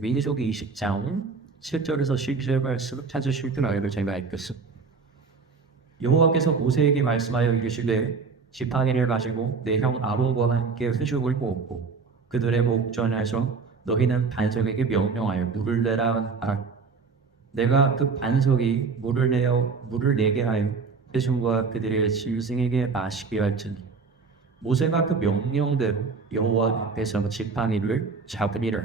민수기 20장 7절에서 11절 말씀을 찾으실 줄 알고 제가 읽겠습니다. 여호와께서 모세에게 말씀하여 이르시되 지팡이를 가지고 내 형 아론과 함께 회중을 모으고 그들의 목전에서 너희는 반석에게 명령하여 물을 내라 하라. 내가 그 반석이 물을 내게 하여 회중과 그들의 짐승에게 마시게 할지니 모세가 그 명령대로 여호와 앞에서 지팡이를 잡으니라.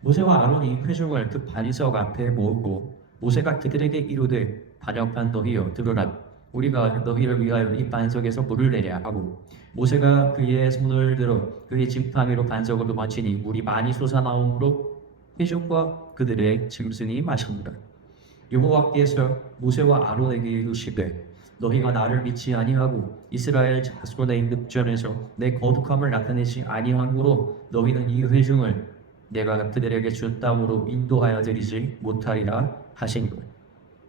모세와 아론이 회중을 그 반석 앞에 모으고 모세가 그들에게 이르되 반역한 너희여 들으라. 우리가 너희를 위하여 이 반석에서 물을 내랴 하고 모세가 그의 손을 들어 그의 지팡이로 반석을 넘어치니 물이 많이 솟아나오므로 회중과 그들의 짐승이 마시니라. 여호와께서 모세와 아론에게 이르시되 너희가 나를 믿지 아니하고 이스라엘 자손의 늑전에서 내 거룩함을 나타내지 아니하므로 너희는 이 회중을 내가 그들에게 준 땅으로 인도하여 드리지 못하리라 하시니라.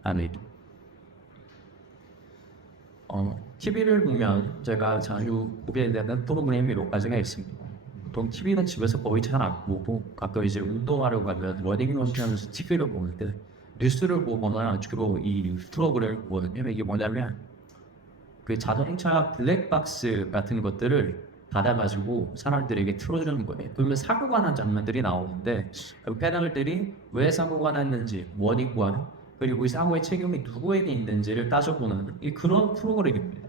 아멘. TV를 보면 제가 자주 보게 되는 프로그램이 몇 가지가 있습니다. 보통 TV는 집에서 거의 잘 안 보고 가끔 이제 운동하러 가면 러닝머신 하면서 TV를 보는 때 뉴스를 보거나 주로 이 프로그램을 보거든요. 이게 뭐냐면 그 자동차 블랙박스 같은 것들을 받아가지고 사람들에게 틀어주는 거예요. 그러면 사고가 난 장면들이 나오는데 그 패널들이 왜 사고가 났는지 원인과 그리고 이 사고의 책임이 누구에게 있는지를 따져보는 그런 프로그램입니다.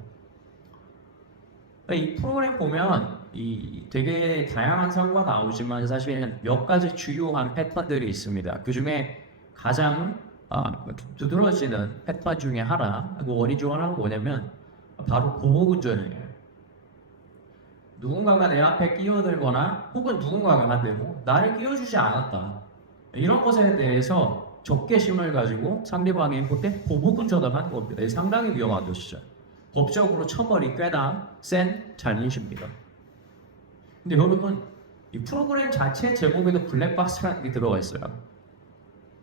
이 프로그램 보면 이 되게 다양한 사고가 나오지만 사실 몇 가지 주요한 패턴들이 있습니다. 그 중에 가장 두드러지는 패턴 중에 하나, 그 원인 중 하나가 뭐냐면 바로 보복운전이에요. 누군가가 내 앞에 끼어들거나 혹은 누군가가 만들고 나를 끼워주지 않았다. 이런 것에 대해서 적개심을 가지고 상대방에게 보복운전을 하는 겁니다. 상당히 위험한 것이죠. 법적으로 처벌이 꽤나 센 잘못입니다. 근데 여러분, 이 프로그램 자체 제목에도 블랙박스라는 게 들어가 있어요.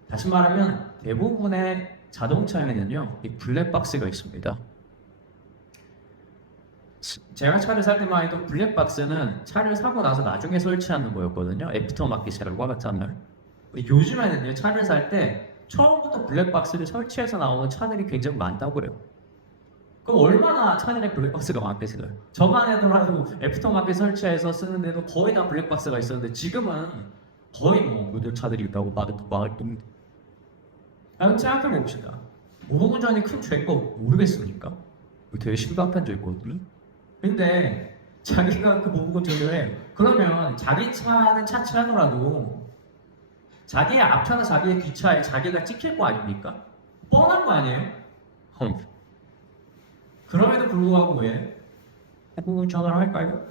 다시 말하면 대부분의 자동차에는요, 이 블랙박스가 있습니다. 제가 차를 살 때만 해도 블랙박스는 차를 사고 나서 나중에 설치하는 거였거든요. 애프터마켓이라고 하잖아요. 요즘에는요, 차를 살 때 처음부터 블랙박스를 설치해서 나오는 차들이 굉장히 많다고 해요. 그럼 얼마나 차 안에 블랙박스가 많겠어요? 저만 해도 애프터마켓 설치해서 쓰는데도 거의 다 블랙박스가 있었는데 지금은 거의 뭐 모든 차들이 있다고 말을 좀 생각해 봅시다. 보복운전이 큰 죄인 거 모르겠습니까? 되게 심각한 죄거든요. 근데 자기가 그 보복운전을 해. 그러면 자기 차는 차치하더라도 자기의 앞차나 자기의 뒷차에 자기가 찍힐 거 아닙니까? 뻔한 거 아니에요? 그럼에도 불구하고 왜 보복운전을 할까요?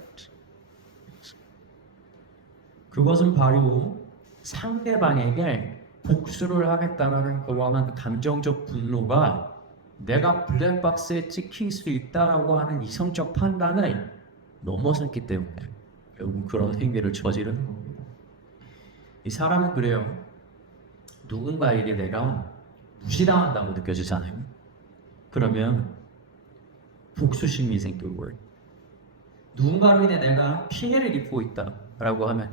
그것은 바로 상대방에게 복수를 하겠다는 그러한 감정적 분노가 내가 블랙박스에 찍힐 수 있다라고 하는 이성적 판단을 넘어섰기 때문에 결국 그런 행위를 저지르는 겁니다. 이 사람은 그래요. 누군가에게 내가 무시당한다고 느껴지잖아요. 그러면 복수심이 생기고 누군가로 인해 내가 피해를 입고 있다라고 하면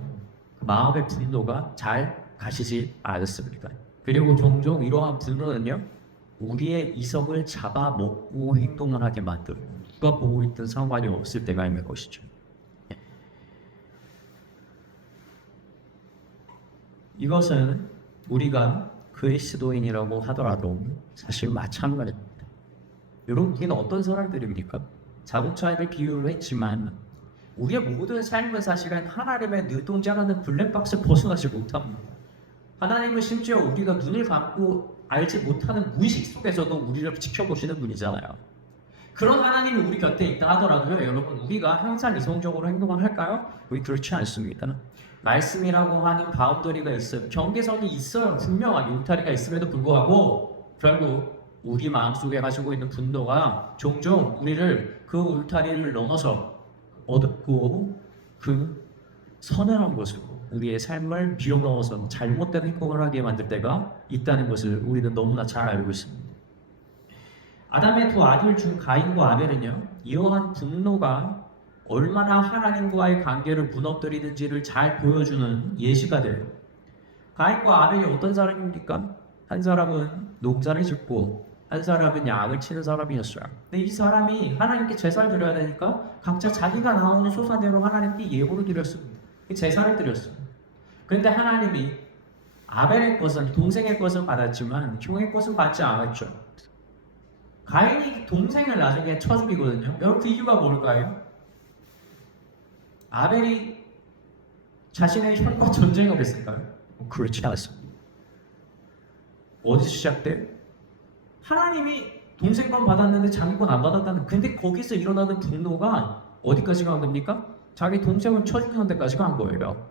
그 마음의 분노가 잘 가시지 않습니다. 그리고 종종 이러한 분노는요, 우리의 이성을 잡아먹고 행동을 하게 만들어요. 누가 보고 있던 상관이 없을 때가 있는 것이죠. 이것은 우리가 그리스도인이라고 하더라도 사실 마찬가지입니다. 여러분, 우리는 어떤 사람들입니까? 자동차를 비유를 했지만 우리의 모든 삶은 사실은 하나님의 눈동자라는 블랙박스 벗어나지 못합니다. 하나님은 심지어 우리가 눈을 감고 알지 못하는 무의식 속에서도 우리를 지켜보시는 분이잖아요. 그런 하나님이 우리 곁에 있다 하더라도요, 여러분, 우리가 항상 이성적으로 행동을 할까요? 우리 그렇지 않습니다. 말씀이라고 하는 바운더리가 있어요. 경계선이 있어요. 분명한 울타리가 있음에도 불구하고 결국 우리 마음속에 가지고 있는 분노가 종종 우리를 그 울타리를 넘어서 어둡고 그 서늘한 곳으로 우리의 삶을 비워넣어서 잘못된 행동을 하게 만들 때가 있다는 것을 우리는 너무나 잘 알고 있습니다. 아담의 두 아들 중 가인과 아벨은요, 이러한 분노가 얼마나 하나님과의 관계를 무너뜨리는지를 잘 보여주는 예시가 돼요. 가인과 아벨이 어떤 사람입니까? 한 사람은 농사를 짓고 한 사람은 양을 치는 사람이었어요. 근데 이 사람이 하나님께 제사를 드려야 되니까 각자 자기가 나오는 소사대로 하나님께 예물을 드렸습니다. 제사를 드렸어요. 그런데 하나님이 아벨의 것은 동생의 것은 받았지만 형의 것은 받지 않았죠. 가인이 동생을 나중에 쳐 죽이거든요. 여러분 그 이유가 뭘까요? 아벨이 자신의 형과 전쟁을 했을까요? 그렇지 않습니다. 어디서 시작돼? 하나님이 동생 건 받았는데 자기 건 안 받았다는, 근데 거기서 일어나는 분노가 어디까지 간 겁니까? 자기 동생을 쳐 죽이는 데까지 간 거예요.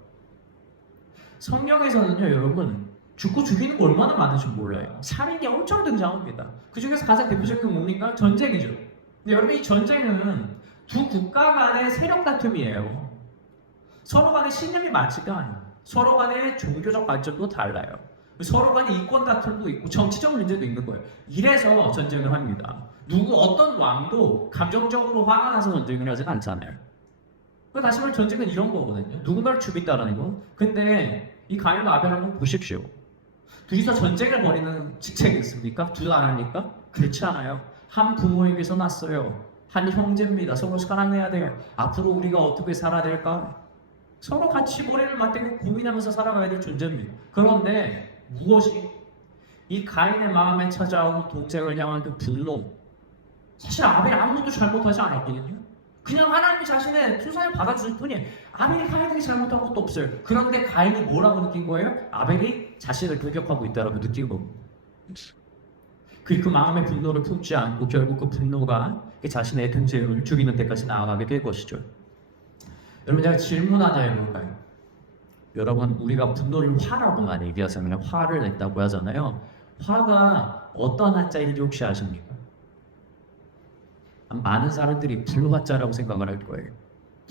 성경에서는요, 여러분, 죽고 죽이는 거 얼마나 많은지 몰라요. 살인이 엄청 등장합니다. 그 중에서 가장 대표적인 건 뭡니까? 전쟁이죠. 근데 여러분, 이 전쟁은 두 국가 간의 세력 다툼이에요. 서로 간의 신념이 맞지가 않아요. 서로 간의 종교적 관점도 달라요. 서로 간의 이권 다툼도 있고 정치적 문제도 있는 거예요. 이래서 전쟁을 합니다. 누구 어떤 왕도 감정적으로 화가 나서 전쟁을 하지 않잖아요. 다시 말해 전쟁은 이런 거거든요. 누군가를 죽인다라는 거. 근데 이 가인과 아벨 한번 보십시오. 둘이서 전쟁을 벌이는 직책이 있습니까? 둘 다 안 합니까? 그렇지 않아요. 한 부모에게서 났어요. 한 형제입니다. 서로 사랑해야 돼요. 앞으로 우리가 어떻게 살아야 될까? 서로 같이 머리를 맞대고 고민하면서 살아가야 될 존재입니다. 그런데 무엇이 이 가인의 마음에 찾아온 동생을 향한 그 분노, 사실 아벨이 아무것도 잘못하지 않았거든요. 그냥 하나님이 자신의 투사를 받아줄 뿐이에요. 아벨이 가인에게 잘못한 것도 없어요. 그런데 가인이 뭐라고 느낀 거예요? 아벨이 자신을 돌격하고 있다고 느낀 겁니다. 그 마음의 분노를 품지 않고 결국 그 분노가 자신의 동생을 죽이는 데까지 나아가게 될 것이죠. 여러분, 제가 질문 하나 해볼까요? 여러분, 우리가 분노를 화라고 많이 얘기하잖아요. 화를 냈다고 하잖아요. 화가 어떤 한자인지 혹시 아십니까? 많은 사람들이 불화자라고 생각을 할 거예요.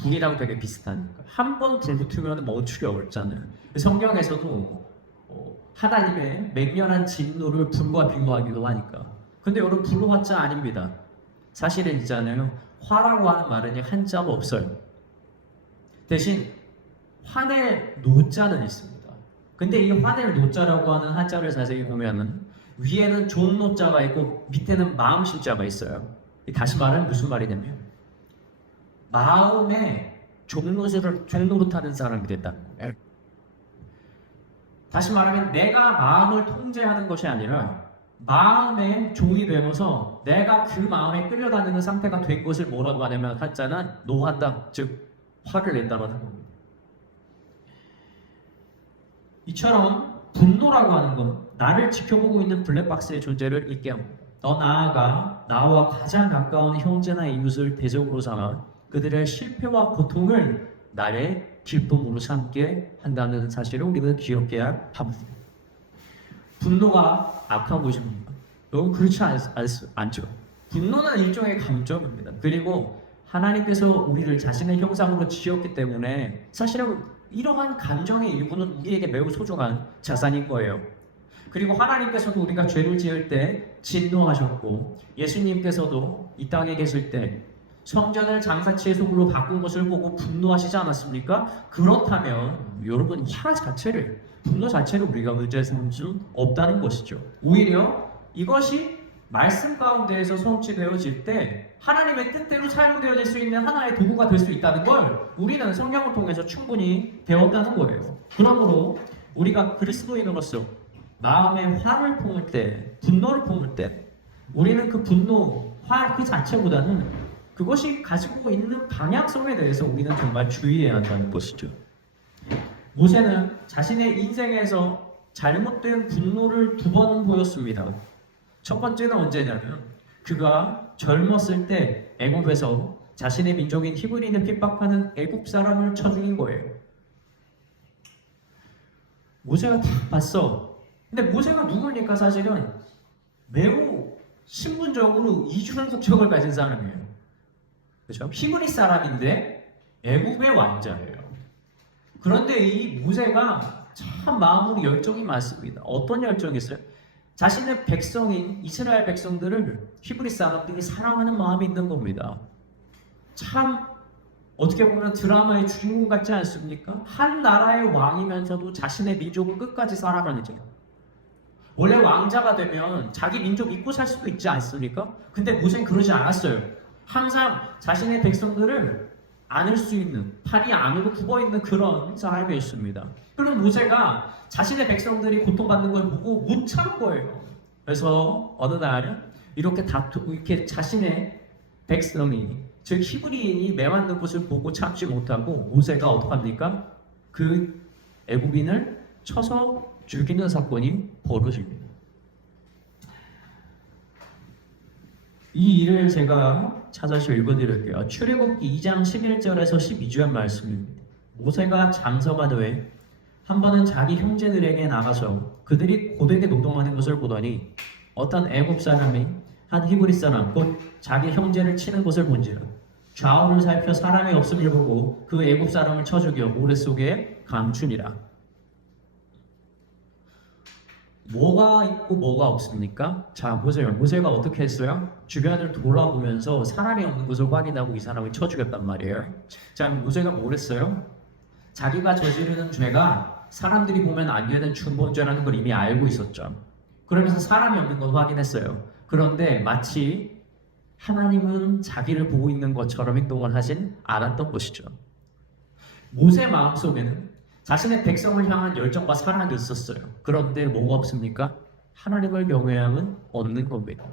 불이랑 되게 비슷하니까. 한 번 불붙으면 멈추기 어렵잖아요. 성경에서도 하나님의 맹렬한 진노를 불과 비교하기도 하니까. 근데 여러분, 불화자 아닙니다. 사실은 있잖아요. 화라고 하는 말은 한자가 없어요. 대신 화낼 노자는 있습니다. 근데 이 화낼 노자라고 하는 한자를 자세히 보면은 위에는 종노자가 있고 밑에는 마음심자가 있어요. 다시 말하면 무슨 말이냐면 마음에 종노를 타는 사람이 됐다. 다시 말하면 내가 마음을 통제하는 것이 아니라 마음의 종이 되면서 내가 그 마음에 끌려다니는 상태가 된 것을 뭐라고 하냐면 한자는 노한다, 즉 화를 낸다고 하는 겁니다. 이처럼 분노라고 하는 건 나를 지켜보고 있는 블랙박스의 존재를 잊게 합니다. 더 나아가 나와 가장 가까운 형제나 이웃을 대적으로 삼아 그들의 실패와 고통을 나의 기쁨으로 삼게 한다는 사실을 우리는 기억해야 합니다. 분노가 악한 것입니다. 여러분, 그렇지 않죠. 분노는 일종의 감정입니다. 그리고 하나님께서 우리를 자신의 형상으로 지었기 때문에 사실은 이러한 감정의 일부는 우리에게 매우 소중한 자산인 거예요. 그리고 하나님께서도 우리가 죄를 지을 때 진노하셨고 예수님께서도 이 땅에 계실 때 성전을 장사치의 소굴로 바꾼 것을 보고 분노하시지 않았습니까? 그렇다면 여러분, 분노 자체를 우리가 문제 삼을 수 없다는 것이죠. 오히려 이것이 말씀 가운데에서 성취되어질 때 하나님의 뜻대로 사용되어질 수 있는 하나의 도구가 될 수 있다는 걸 우리는 성경을 통해서 충분히 배웠다는 거예요. 그러므로 우리가 그리스도인으로서 마음의 화를 품을 때, 분노를 품을 때 우리는 그 분노, 화 그 자체보다는 그것이 가지고 있는 방향성에 대해서 우리는 정말 주의해야 한다는 것이죠. 모세는 자신의 인생에서 잘못된 분노를 2번 보였습니다. 첫 번째는 언제냐면 그가 젊었을 때 애굽에서 자신의 민족인 히브리인을 핍박하는 애굽 사람을 쳐 죽인 거예요. 모세가 다 봤어. 근데 모세가 누구니까 사실은 매우 신분적으로 이주는 국적을 가진 사람이에요. 그렇죠? 히브리 사람인데 애굽의 왕자예요. 그런데 이 모세가 참 마음으로 열정이 많습니다. 어떤 열정이 있어요? 자신의 백성인 이스라엘 백성들을 히브리 사람들이 사랑하는 마음이 있는 겁니다. 참 어떻게 보면 드라마의 주인공 같지 않습니까? 한 나라의 왕이면서도 자신의 민족을 끝까지 살아가는지. 원래 왕자가 되면 자기 민족 잊고 살 수도 있지 않습니까? 근데 모세는 그러지 않았어요. 항상 자신의 백성들을 안을 수 있는, 팔이 안으로 굽어있는 그런 사람이었습니다. 그럼 모세가 자신의 백성들이 고통받는 걸 보고 못 참은 거예요. 그래서 어느 날 이렇게 자신의 백성이, 즉 히브리인이 매만든 것을 보고 참지 못하고 모세가 어떡합니까? 그 애굽인을 쳐서 죽이는 사건이 벌어집니다. 이 일을 제가 찾아서 읽어드릴게요. 출애굽기 2장 11절에서 12절 말씀입니다. 모세가 장서가 되어 한 번은 자기 형제들에게 나가서 그들이 고되게 노동하는 것을 보더니 어떤 애굽 사람이 한 히브리 사람 곧 자기 형제를 치는 것을 본지라 좌우를 살펴 사람이 없음을 보고 그 애굽 사람을 쳐 죽여 모래 속에 감추니라. 뭐가 있고 뭐가 없습니까? 자, 보세요. 모세가 어떻게 했어요? 주변을 돌아보면서 사람이 없는 것을 확인하고 이 사람을 쳐 죽였단 말이에요. 자, 모세가 뭘 했어요? 자기가 저지르는 죄가 사람들이 보면 안 되는 중범죄라는 걸 이미 알고 있었죠. 그러면서 사람이 없는 걸 확인했어요. 그런데 마치 하나님은 자기를 보고 있는 것처럼 행동을 하진 않았던 것이죠. 모세 마음속에는 자신의 백성을 향한 열정과 사랑이 있었어요. 그런데 뭐가 없습니까? 하나님을 경외함은 없는 겁니다.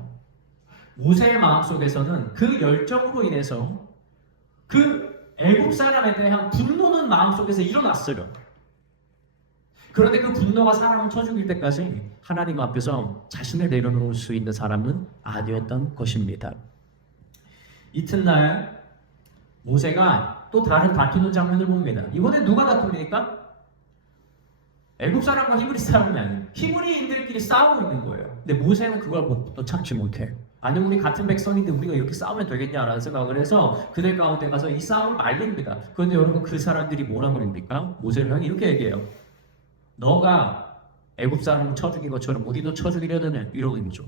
모세의 마음속에서는 그 열정으로 인해서 그 애굽 사람에 대한 분노는 마음속에서 일어났어요. 그런데 그 분노가 사람을 쳐 죽일 때까지 하나님 앞에서 자신을 내려놓을 수 있는 사람은 아니었던 것입니다. 이튿날 모세가 또 다른 다투는 장면을 봅니다. 이번에 누가 다툽니까? 애굽 사람과 히브리 사람이 아니에요. 히브리인들끼리 싸우고 있는 거예요. 근데 모세는 그걸 또 참지 못해. 아니 우리 같은 백성인데 우리가 이렇게 싸우면 되겠냐라는 생각을 해서 그들 가운데 가서 이 싸움을 말립니다. 그런데 여러분 그 사람들이 뭐라 그럽니까? 모세를 향해 이렇게 얘기해요. 너가 애굽 사람을 쳐 죽인 것처럼 우리도 쳐 죽이려는 이러고 있죠.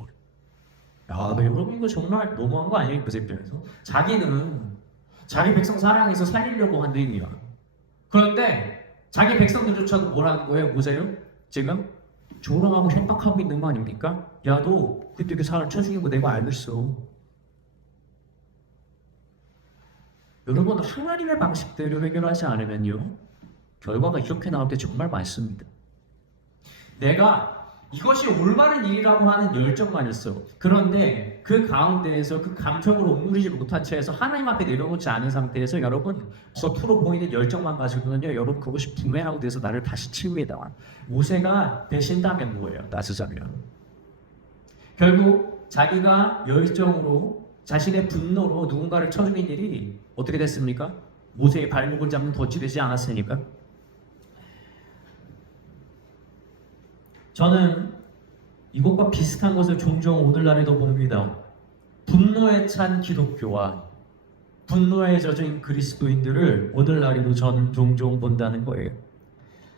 야, 여러분 이거 정말 너무한 거 아니에요? 그 입장에서 자기는 자기 백성 사랑해서 살리려고 한 일이야. 그런데 자기 백성들조차도 뭐라는 거예요? 모세요? 지금 조롱하고 협박하고 있는 거 아닙니까? 야, 너 그때 그 사람 쳐 죽인 거 내가 알고 있어. 여러분 하나님의 방식대로 해결하지 않으면요 결과가 이렇게 나올 때 정말 많습니다. 내가 이것이 올바른 일이라고 하는 열정만 있어. 그런데 그 가운데에서 그 감정으로 옮기지 못한 채에서 하나님 앞에 내려놓지 않은 상태에서 여러분 겉으로 보이는 열정만 가지고는요 여러분 그것이 부메랑이 돼서 나를 다시 치유해 나와. 모세가 되신다면 뭐예요? 따스자면 결국 자기가 열정으로 자신의 분노로 누군가를 쳐 죽인 일이 어떻게 됐습니까? 모세의 발목을 잡는 덫이 되지 않았으니까. 저는 이것과 비슷한 것을 종종 오늘날에도 봅니다. 분노에 찬 기독교와 분노에 젖은 그리스도인들을 오늘날에도 저는 종종 본다는 거예요.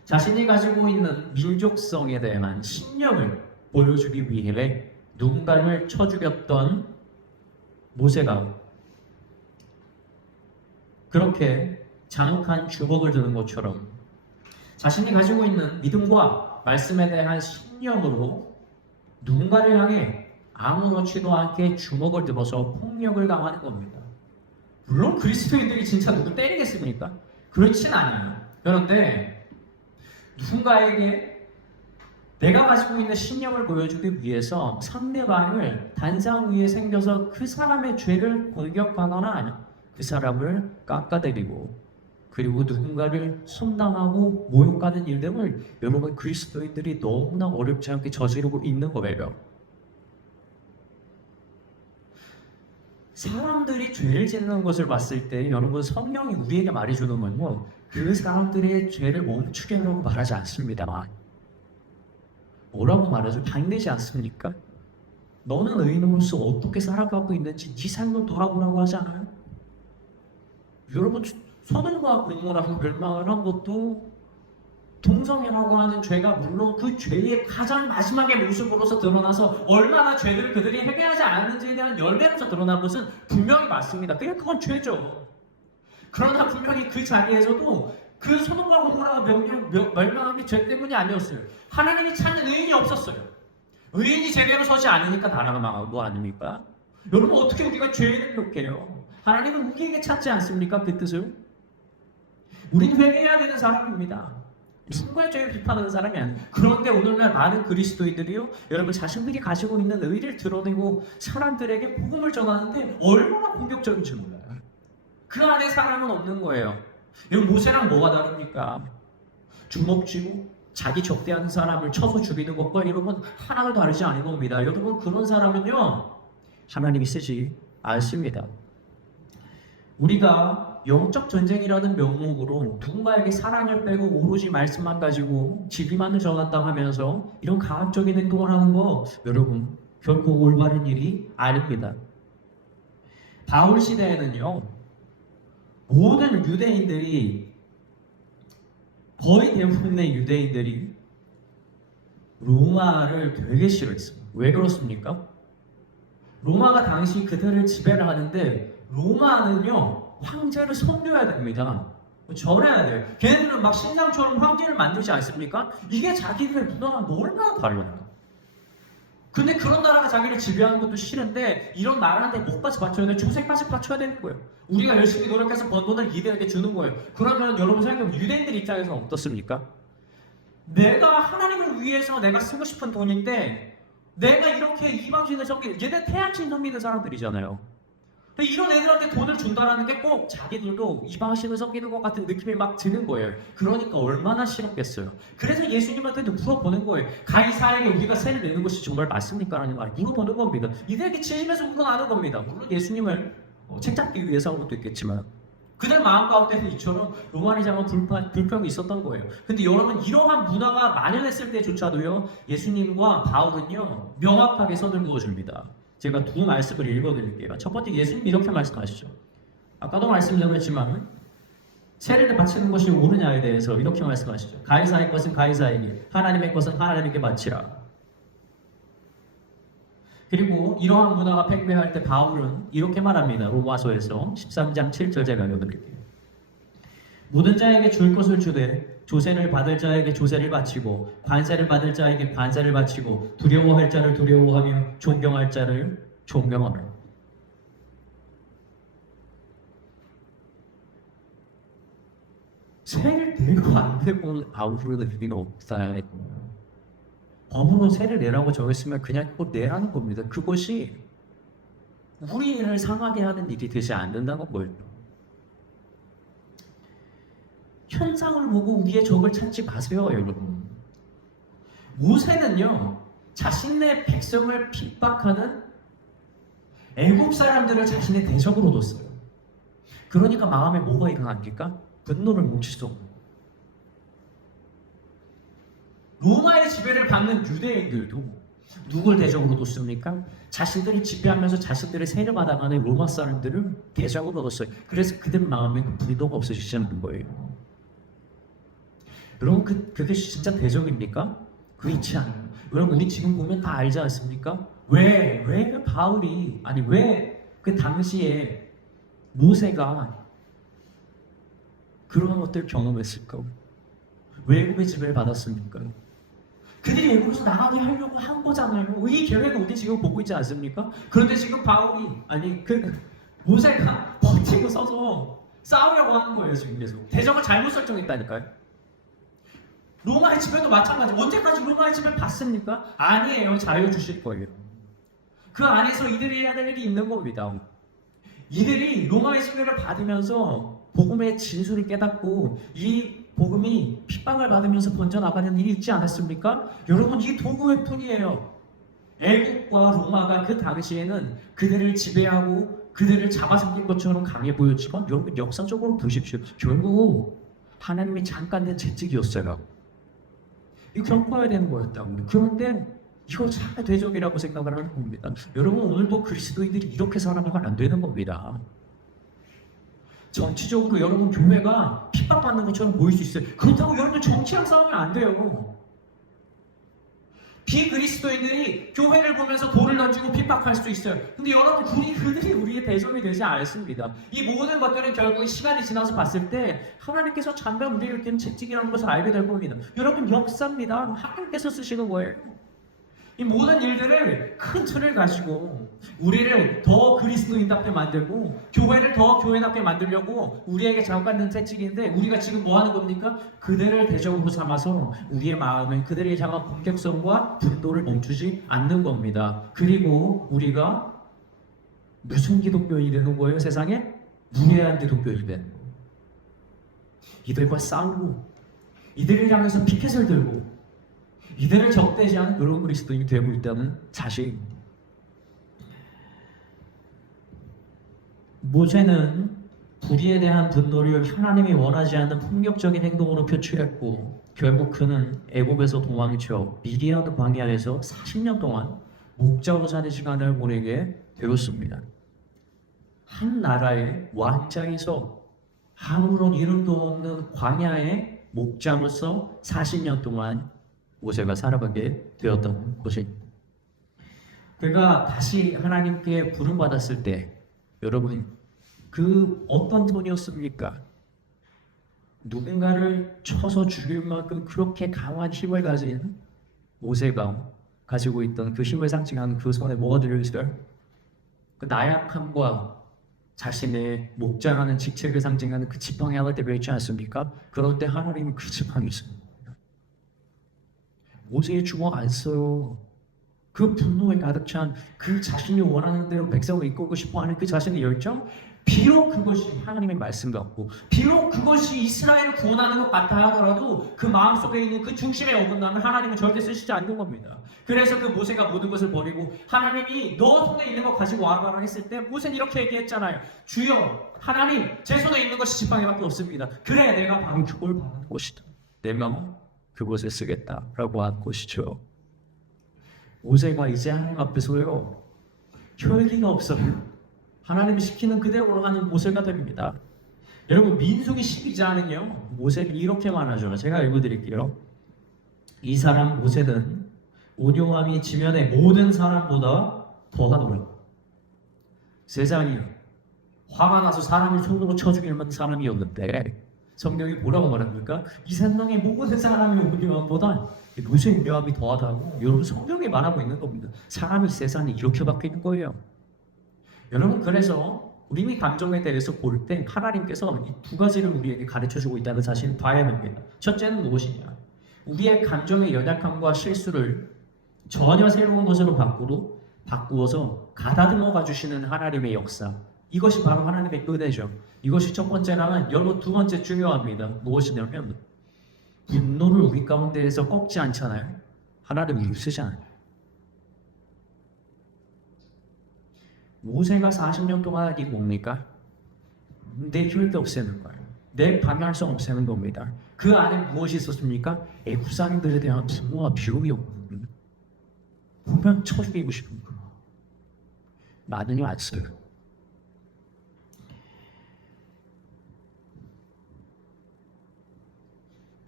자신이 가지고 있는 민족성에 대한 신념을 보여주기 위해 누군가를 쳐 죽였던 모세가 그렇게 잔혹한 주먹을 드는 것처럼 자신이 가지고 있는 믿음과 말씀에 대한 신념으로 누군가를 향해 아무렇지도 않게 주먹을 들어서 폭력을 당하는 겁니다. 물론 그리스도인들이 진짜 누굴 때리겠습니까? 그렇진 않아요. 그런데 누군가에게 내가 가지고 있는 신념을 보여주기 위해서 상대방을 단상 위에 생겨서 그 사람의 죄를 공격하거나 그 사람을 깎아내리고 그리고 누군가를 손당하고 모욕하는 일들을 여러분 그리스도인들이 너무나 어렵지 않게 저지르고 있는 거예요. 사람들이 죄를 짓는 것을 봤을 때 여러분 성령이 우리에게 말해주는 건요 그 사람들의 죄를 멈추게 하라고 말하지 않습니다만 뭐라고 말하죠? 당내지 않습니까? 너는 의인으로서 어떻게 살아가고 있는지 네 삶을 돌아보라고 하지 않아요? 여러분 소돔과 고모라고 멸망을 한 것도 동성애라고 하는 죄가 물론 그 죄의 가장 마지막의 모습으로서 드러나서 얼마나 죄들을 그들이 해결하지 않았는지에 대한 열매로서 드러난 것은 분명히 맞습니다. 그냥 그건 죄죠. 그러나 분명히 그 자리에서도 그 소돔과 고모라가 멸망한 죄 때문이 아니었어요. 하나님이 찾는 의인이 없었어요. 의인이 제대로 서지 않으니까 나라가 망하고 뭐 아닙니까? 여러분 어떻게 우리가 죄인을 그렇게 해요? 하나님은 우리에게 찾지 않습니까? 그 뜻을? 우리는 회개해야 되는 사람입니다. 신과의 죄를 비판하는 사람이 아니에요. 그런데 오늘날 많은 그리스도인들이요, 여러분 자신들이 가지고 있는 의를 드러내고 사람들에게 복음을 전하는데 얼마나 공격적인지 몰라요. 그 안에 사람은 없는 거예요. 여러분 모세랑 뭐가 다릅니까? 주먹 쥐고 자기 적대하는 사람을 쳐서 죽이는 것과 여러분 하나도 다르지 않은 겁니다. 여러분 그런 사람은요 하나님이 쓰지 않습니다. 우리가 영적 전쟁이라는 명목으로 누군가에게 사랑을 빼고 오로지 말씀만 가지고 진리만을 전한다고 하면서 이런 가학적인 행동을 하는 거 여러분 결코 올바른 일이 아닙니다. 바울 시대에는요 모든 유대인들이 거의 대부분의 유대인들이 로마를 되게 싫어했어요. 왜 그렇습니까? 로마가 당시 그들을 지배를 하는데 로마는요 황제를 섬겨야 됩니다. 절해야 돼요. 걔네들은 막 신랑처럼 황제를 만들지 않습니까? 이게 자기들의 문화가 얼마나 다르냐. 근데 그런 나라가 자기를 지배하는 것도 싫은데 이런 나라한테 뭐까지 바쳐야 돼? 조세까지 바쳐야 되는 거예요. 우리가 열심히 노력해서 번 돈을 이들에게 주는 거예요. 그러면 여러분 생각해보면 유대인들 입장에서는 어떻습니까? 내가 하나님을 위해서 내가 쓰고 싶은 돈인데 내가 이렇게 이방신을 섬기는 얘네 태양신 섬기는 사람들이잖아요. 이런 애들한테 돈을 준다라는 게 꼭 자기들도 이방신을 섬기는 것 같은 느낌이 막 드는 거예요. 그러니까 얼마나 싫었겠어요. 그래서 예수님한테도 물어보는 거예요. 가이사에게 우리가 세를 내는 것이 정말 맞습니까? 라는 말 물어보는 겁니다. 이들에게 진심에서 물어나는 겁니다. 물론 예수님을 책잡기 위해서 한 것도 있겠지만 그들 마음 가운데는 이처럼 로마리장은 불평이 있었던 거예요. 근데 여러분 이러한 문화가 만연했을 때조차도요 예수님과 바울은요 명확하게 선을 그어줍니다. 제가 두 말씀을 읽어드릴게요. 첫 번째 예수님이 이렇게 말씀하시죠. 아까도 말씀드렸지만 세례를 바치는 것이 옳으냐에 대해서 이렇게 말씀하시죠. 가이사의 것은 가이사에게, 하나님의 것은 하나님께 바치라. 그리고 이러한 문화가 팽배할 때 바울은 이렇게 말합니다. 로마서에서 13장 7절 제가 읽어드릴게요. 모든 자에게 줄 것을 주되 조세를 받을 자에게 조세를 바치고 관세를 받을 자에게 관세를 바치고 두려워할 자를 두려워하며 존경할 자를 존경하라. 세를 내고 안 내고 바울은 의미가 없어요. 법으로 세를 내라고 정했으면 그냥 꼭 내라는 겁니다. 그것이 우리를 상하게 하는 일이 되지 않는다는 거예요. 현상을 보고 우리의 적을 찾지 마세요, 여러분. 모세는요, 자신의 백성을 핍박하는 애국 사람들을 자신의 대적으로 뒀어요. 그러니까 마음에 뭐가 일어납니까? 분노를 뭉치죠. 로마의 지배를 받는 유대인들도 누굴 대적으로 뒀습니까? 자신들이 지배하면서 자신들의 세를 받아가는 로마 사람들을 대적으로 뒀어요. 그래서 그들 마음에 분노가 없어지지 않는 거예요. 여러분 그게 진짜 대적입니까? 그렇지 않아요. 여러분 우리 지금 보면 다 알지 않습니까? 왜 그 바울이 왜 그 당시에 모세가 그런 것들을 경험했을까? 외국의 지배를 받았습니까? 그들이 외국에서 나가게 하려고 한 거잖아요. 이 계획을 우리 지금 보고 있지 않습니까? 그런데 지금 바울이 모세가 버티고 서서 싸우려고 하는 거예요. 지금 계속 대적을 잘못 설정했다니까요. 로마의 지배도 마찬가지. 언제까지 로마의 지배를 받습니까? 아니에요. 자유 주실 거예요. 그 안에서 이들이 해야 될 일이 있는 겁니다. 이들이 로마의 지배를 받으면서 복음의 진술을 깨닫고 이 복음이 핍박을 받으면서 번져나가는 일이 있지 않았습니까? 여러분 이 도구의 뿐이에요. 애국과 로마가 그 당시에는 그들을 지배하고 그들을 잡아당긴 것처럼 강해 보였지만 여러분 역사적으로 보십시오. 결국 하나님이 잠깐 낸 재직이었어요. 이거 겪어야 되는 거였다고. 그런데 이거 참 대적이라고 생각을 하는 겁니다. 여러분 오늘도 그리스도인들이 이렇게 살아가면 안 되는 겁니다. 정치적으로 여러분 교회가 핍박받는 것처럼 보일 수 있어요. 그렇다고 여러분 정치랑 싸우면 안 돼요. 비그리스도인들이 교회를 보면서 돌을 던지고 핍박할 수 있어요. 근데 여러분, 그들이 우리의 대적이 되지 않습니다. 이 모든 것들은 결국 시간이 지나서 봤을 때 하나님께서 잠깐 우리를 이렇게 채찍이라는 것을 알게 될 겁니다. 여러분, 역사입니다. 하나님께서 쓰시는 거예요. 이 모든 일들을 큰 틀을 가지고 우리를 더 그리스도인답게 만들고 교회를 더 교회답게 만들려고 우리에게 장악받는 채찍인데, 우리가 지금 뭐 하는 겁니까? 그들을 대적으로 삼아서 우리의 마음을 그들에게 향한 본격성과 분노를 멈추지 않는 겁니다. 그리고 우리가 무슨 기독교인이 되는 거예요? 세상에 무례한 기독교인이 되는 거예요. 이들과 싸우고 이들을 향해서 피켓을 들고 이들을 적대시하는 그런 그리스도인이 되고 있다는 사실입니다. 모세는 불의에 대한 분노를 하나님이 원하지 않는 폭력적인 행동으로 표출했고, 결국 그는 애굽에서 도망쳐 미디안 광야에서 40년 동안 목자로 사는 시간을 보내게 되었습니다. 한 나라의 왕장에서 아무런 이름도 없는 광야의 목자로서 40년 동안 모세가 살아가게 되었던 것입니다. 그가 다시 하나님께 부름받았을 때, 여러분, 그 어떤 톤이었습니까? 누군가를 쳐서 죽일 만큼 그렇게 강한 힘을 가진 모세가 가지고 있던 그 힘을 상징하는 그 손에 뭐가 들려있어요? 그 나약함과 자신의 목자라는 직책을 상징하는 그 지팡이 하나 들려있지 않습니까? 그럴 때 하나님은 그 지팡이 있습니다. 모세의 주먹 안 써요. 그 분노에 가득 찬 그 자신이 원하는 대로 백성을 이끌고 싶어하는 그 자신의 열정, 비록 그것이 하나님의 말씀 같고 비록 그것이 이스라엘을 구원하는 것 같아 하더라도 그 마음속에 있는 그 중심에 어긋나면 하나님은 절대 쓰시지 않는 겁니다. 그래서 그 모세가 모든 것을 버리고 하나님이 너 손에 있는 것 가지고 와라 했을 때 모세는 이렇게 얘기했잖아요. 주여, 하나님, 제 손에 있는 것이 지팡이밖에 없습니다. 그래, 내가 바로 그걸 바라는 것이다. 내가 그곳에 쓰겠다라고 한 것이죠. 모세가 이제 하나님 앞에서요, 혈기가 없어요. 하나님이 시키는 그대로 올라가는 모세가 됩니다. 여러분, 민수기 12장은요 모세를 이렇게 말하죠. 제가 읽어드릴게요. 이 사람 모세는 온유함이 지면의 모든 사람보다 더하더라. 세상이 화가 나서 사람을 손으로 쳐 죽일 만한 사람이었는데 성경이 뭐라고 말합니까? 이 세상의 모든 사람이 온유함보다 모세의 온유함이 더하다고 여러분 성경이 말하고 있는 겁니다. 사람이 세상이 이렇게 바뀌는 거예요. 여러분, 그래서 우리 감정에 대해서 볼 때 하나님께서 이 두 가지를 우리에게 가르쳐주고 있다는 사실을 봐야 됩니다. 첫째는 무엇이냐? 우리의 감정의 연약함과 실수를 전혀 새로운 것으로 바꾸어서 가다듬어 가주시는 하나님의 역사. 이것이 바로 하나님의 은혜죠. 이것이 첫 번째라면 여러분, 두 번째 중요합니다. 무엇이냐면 분노를 우리 가운데에서 꺾지 않잖아요. 하나님이 쓰잖아요. 모세가 40년 동안 이 뭡니까? 내 혈기 없애는 거예요. 내 방향성 없애는 겁니다. 그 안에 무엇이 있었습니까? 애굽 사람들에 대한 분노와 비욕이 없는, 보면 쳐 죽이고 싶은 거. 많은 일 안 써요.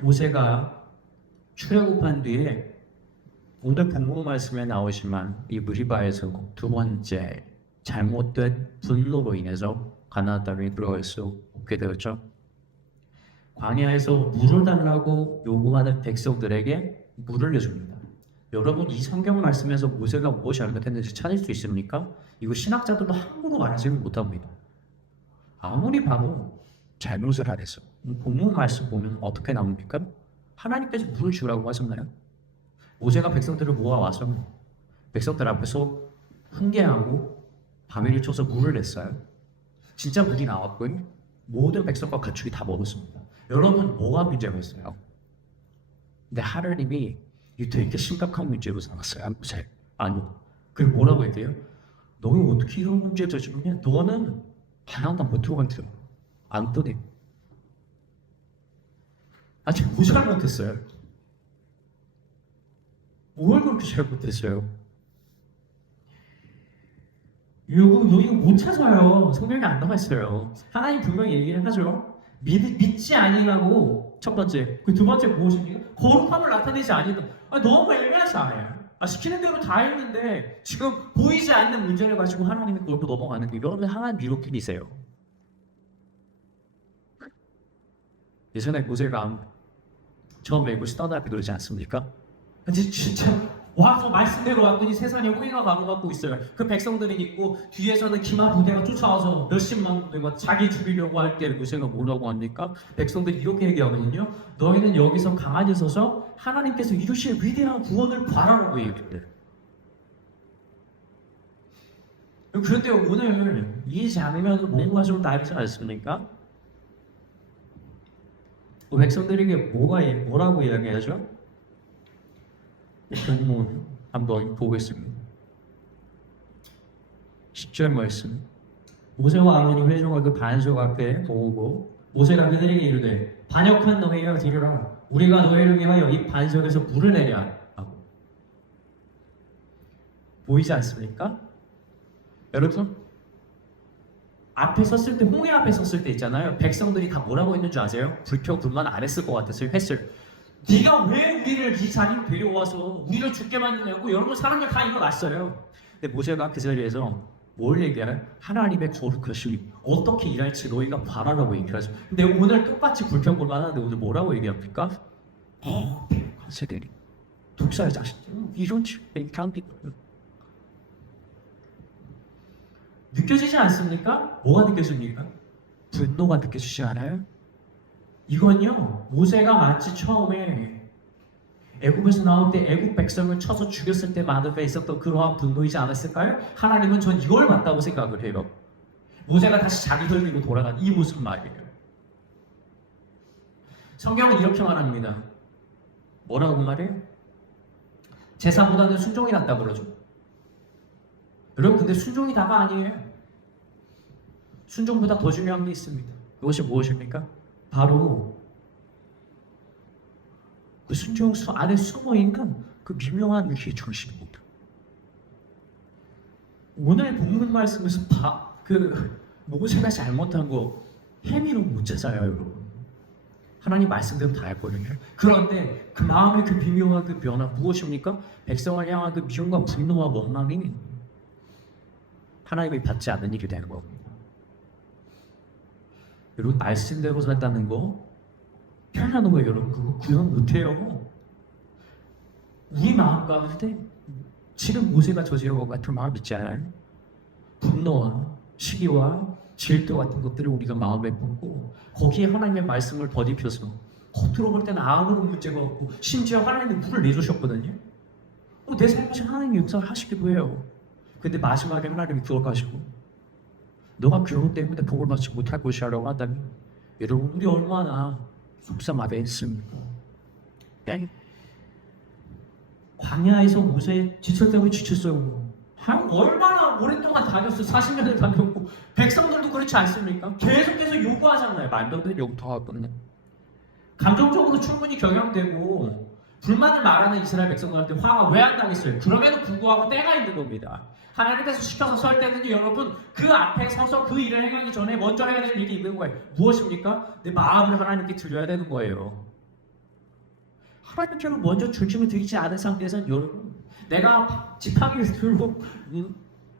모세가 출애굽한 뒤에 오늘 본문 말씀에 나오지만 이 무리바에서 두 번째 잘못된 분노로 인해서 가나안 땅에 들어갈 수 없게 되었죠. 광야에서 물을 달라고 요구하는 백성들에게 물을 내줍니다. 여러분, 이 성경 말씀에서 모세가 무엇이 잘못했는지 찾을 수 있습니까? 이거 신학자들도 함부로 말하지 못합니다. 아무리 봐도 잘못을 안 했어. 본문 말씀 보면 어떻게 나옵니까? 하나님께서 물을 주라고 하셨나요? 모세가 백성들을 모아와서 백성들 앞에서 훈계하고 바위를 쳐서 물을 냈어요. 진짜 물이 나왔고요. 모든 백성과 가축이 다 먹었습니다. 여러분, 뭐가 문제가 있어요? 근데 하나님이 이 되게 심각한 문제로 삼았어요. 모세. 아니요. 그리고 뭐라고 했대요? 너는 어떻게 이런 문제에 저지르냐? 너는 하나도 못 들어간대요. 안 떠내. 아직 뭐 잘못했어요? 뭘 그렇게 잘못했어요? 이거 못 찾아요. 성경에 안 나와 있어요. 하나님 분명히 얘기를 하죠. 믿지 아니라고 첫 번째. 그 두 번째 무엇입니까? 거룩함을 나타내지 아니다. 너무 애매하지 않아요? 시키는 대로 다 했는데 지금 보이지 않는 문제를 가지고 하나님의 그걸로 넘어가는 게 여러분 하나님 미로길이세요. 예전에 모세가 처음에 애굽에서 떠나기 그러지 않습니까? 근데 진짜 와서 말씀대로 왔더니 세상에 호의가 마구받고 있어요. 그 백성들이 있고 뒤에서는 기마 부대가 쫓아와서 몇십만 부대가 자기 죽이려고 할 때 모세가 뭐라고 합니까? 백성들이 이렇게 얘기하거든요. 너희는 여기서 가만히 서서 하나님께서 이루실 위대한 구원을 바라라고 얘기해요. 그런데 오늘 이 장면은 뭔가 좀 다르지 않습니까? 백성들에게 뭐라고 이야기하죠? 한번 보겠습니다. 10절 말씀. 모세와 아론이 회중과 그 반석 앞에 모으고 모세가 그들에게 이르되 반역한 너희여 들으라 우리가 너희를 위하여 이 반석에서 물을 내랴 하고. 보이지 않습니까? 여러분 앞에 섰을 때 홍해 앞에 섰을 때 있잖아요. 백성들이 다 뭐라고 했는 줄 아세요? 불평 불만 안 했을 것 같았어요. 했을. 네가 왜 우리를 이 자리로 데려와서 우리를 죽게 만드냐고 여러분 사람들 다 일어났어요. 근데 모세가 그 자리에서 뭘 얘기하나요? 하나님의 거룩하심이 어떻게 일할지 너희가 바라라고 얘기하죠. 근데 오늘 똑같이 불평 불만하는데 오늘 뭐라고 얘기합니까? 세대리 독사의 자식들 이런 식의 강비 느껴지지 않습니까? 뭐가 느껴집니까? 분노가 느껴지지 않아요? 이건요 모세가 마치 처음에 애굽에서 나올 때 애굽 백성을 쳐서 죽였을 때 마음에 있었던 그러한 분노이지 않았을까요? 하나님은 전 이걸 맞다고 생각을 해요. 모세가 다시 자기 돌리고 돌아간 이 모습 말이에요. 성경은 이렇게 말합니다. 뭐라고 말해요? 제사보다는 순종이 낫다고 그러죠. 여러분 근데 순종이 다가 아니에요. 순종보다 더 중요한 게 있습니다. 그것이 무엇입니까? 바로 그 순종 안에 숨어있는 그 미묘한 위기의 중심입니다. 오늘 본문 말씀에서 모세가 잘못한 거 햄이로 못 찾아요, 여러분. 하나님 말씀대로 다 했거든요. 그런데 그 마음의 그 미묘한 그 변화 무엇입니까? 백성을 향한 그 미움과 분노와 원망이 하나님이 받지 않는 일이 되는 겁니다. 여러분 말씀대로 살다는 거 편안한 거예요. 여러분 그거 구현 못해요. 우리 마음 가운데 지금 모세가 저지른 것 같은 마음 있지 않아요? 분노와 시기와 질투 같은 것들을 우리가 마음에 품고 거기에 하나님의 말씀을 더입혀서 겉으로 볼 때는 아무런 문제가 없고 심지어 하나님이 물을 내주셨거든요. 내 삶에서 하나님이 역사를 하시기도 해요. 근데 마지막에 하나님이 기억하시고 너가 교훈 때문에 복을 받지 못할 것이라고 한다면 여러분 우리 얼마나 속상하겠습니까? 광야에서 모세 지칠 때문에 지쳤어요. 얼마나 오랫동안 다녔어. 40년을 다녔고 백성들도 그렇지 않습니까? 계속해서 요구하잖아요. 말도들 요구하거든요. 감정적으로 충분히 경영되고 불만을 말하는 이스라엘 백성들한테 화가 왜 안 나겠어요? 그럼에도 불구하고 때가 있는 겁니다. 하나님께서 시켜서 설 때는요, 여러분 그 앞에 서서 그 일을 행하기 전에 먼저 해야 될 일이 있는 거예요. 무엇입니까? 내 마음을 하나님께 드려야 되는 거예요. 하나님께로 먼저 중심을 드리지 않은 상태에서는 여러분 내가 지팡이를 들고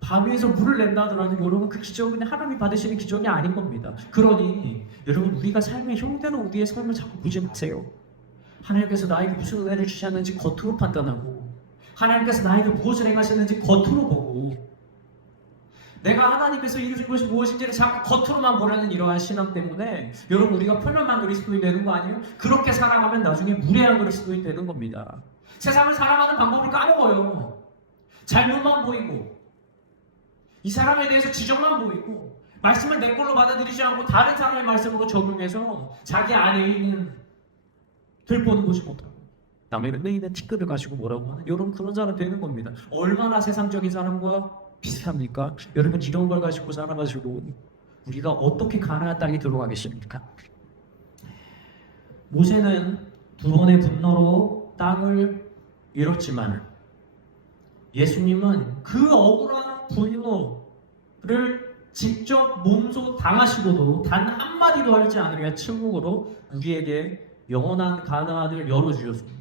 밤 위에서 물을 낸다 하더라도 여러분 그 기적은 하나님이 받으시는 기적이 아닌 겁니다. 그러니 여러분 우리가 삶의 형태로 우리의 삶을 자꾸 보지 마세요. 하나님께서 나에게 무슨 은혜를 주셨는지 겉으로 판단하고 하나님께서 나에게 무엇을 행하셨는지 겉으로 보고 내가 하나님께서 이루신 것이 무엇인지를 자꾸 겉으로만 보려는 이러한 신앙 때문에 여러분 우리가 표면만 그리스도인이 되는 거 아니에요? 그렇게 살아가면 나중에 무례한 그리스도인이 되는 겁니다. 세상을 살아가는 방법을 까먹어요. 잘못만 보이고 이 사람에 대해서 지적만 보이고 말씀을 내 걸로 받아들이지 않고 다른 사람의 말씀으로 적용해서 자기 안에 있는 들보는 것이 못하고 남의 은혜인의 티끌을 가지고 뭐라고 하는 여러분 그런 사람 되는 겁니다. 얼마나 세상적인 사람과 비슷합니까? 여러분 이런 걸 가지고 살아가지고 우리가 어떻게 가나안 땅에 들어가겠습니까? 모세는 두 번의 분노로 땅을 잃었지만 예수님은 그 억울한 분노를 직접 몸소 당하시고도 단 한마디도 하지 않으려 침묵으로 우리에게 영원한 가나안을 열어주셨습니다.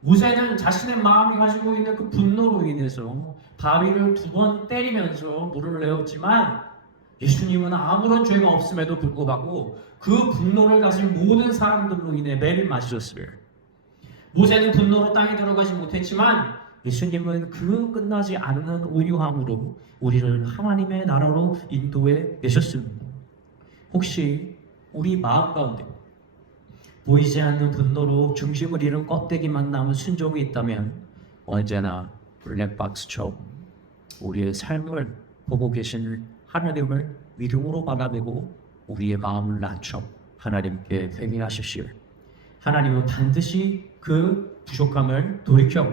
모세는 자신의 마음이 가지고 있는 그 분노로 인해서 바위를 2번 때리면서 물을 내었지만 예수님은 아무런 죄가 없음에도 불구하고 그 분노를 가진 모든 사람들로 인해 매를 맞으셨어요. 모세는 분노로 땅에 들어가지 못했지만 예수님은 그 끝나지 않는 온유함으로 우리를 하나님의 나라로 인도해 내셨습니다. 혹시 우리 마음 가운데 보이지 않는 분노로 중심을 잃은 껍데기만 남은 순종이 있다면 언제나 블랙박스처럼 우리의 삶을 보고 계신 하나님을 믿음으로 바라보고 우리의 마음을 낮춰 하나님께 회개하십시오. 하나님은 반드시 그 부족함을 돌이켜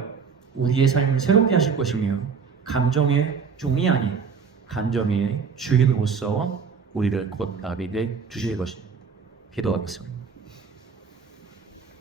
우리의 삶을 새롭게 하실 것이며 감정의 종이 아닌 감정의 주인으로서 우리를 곧 다비게 주실 것입니다. 기도하겠습니다.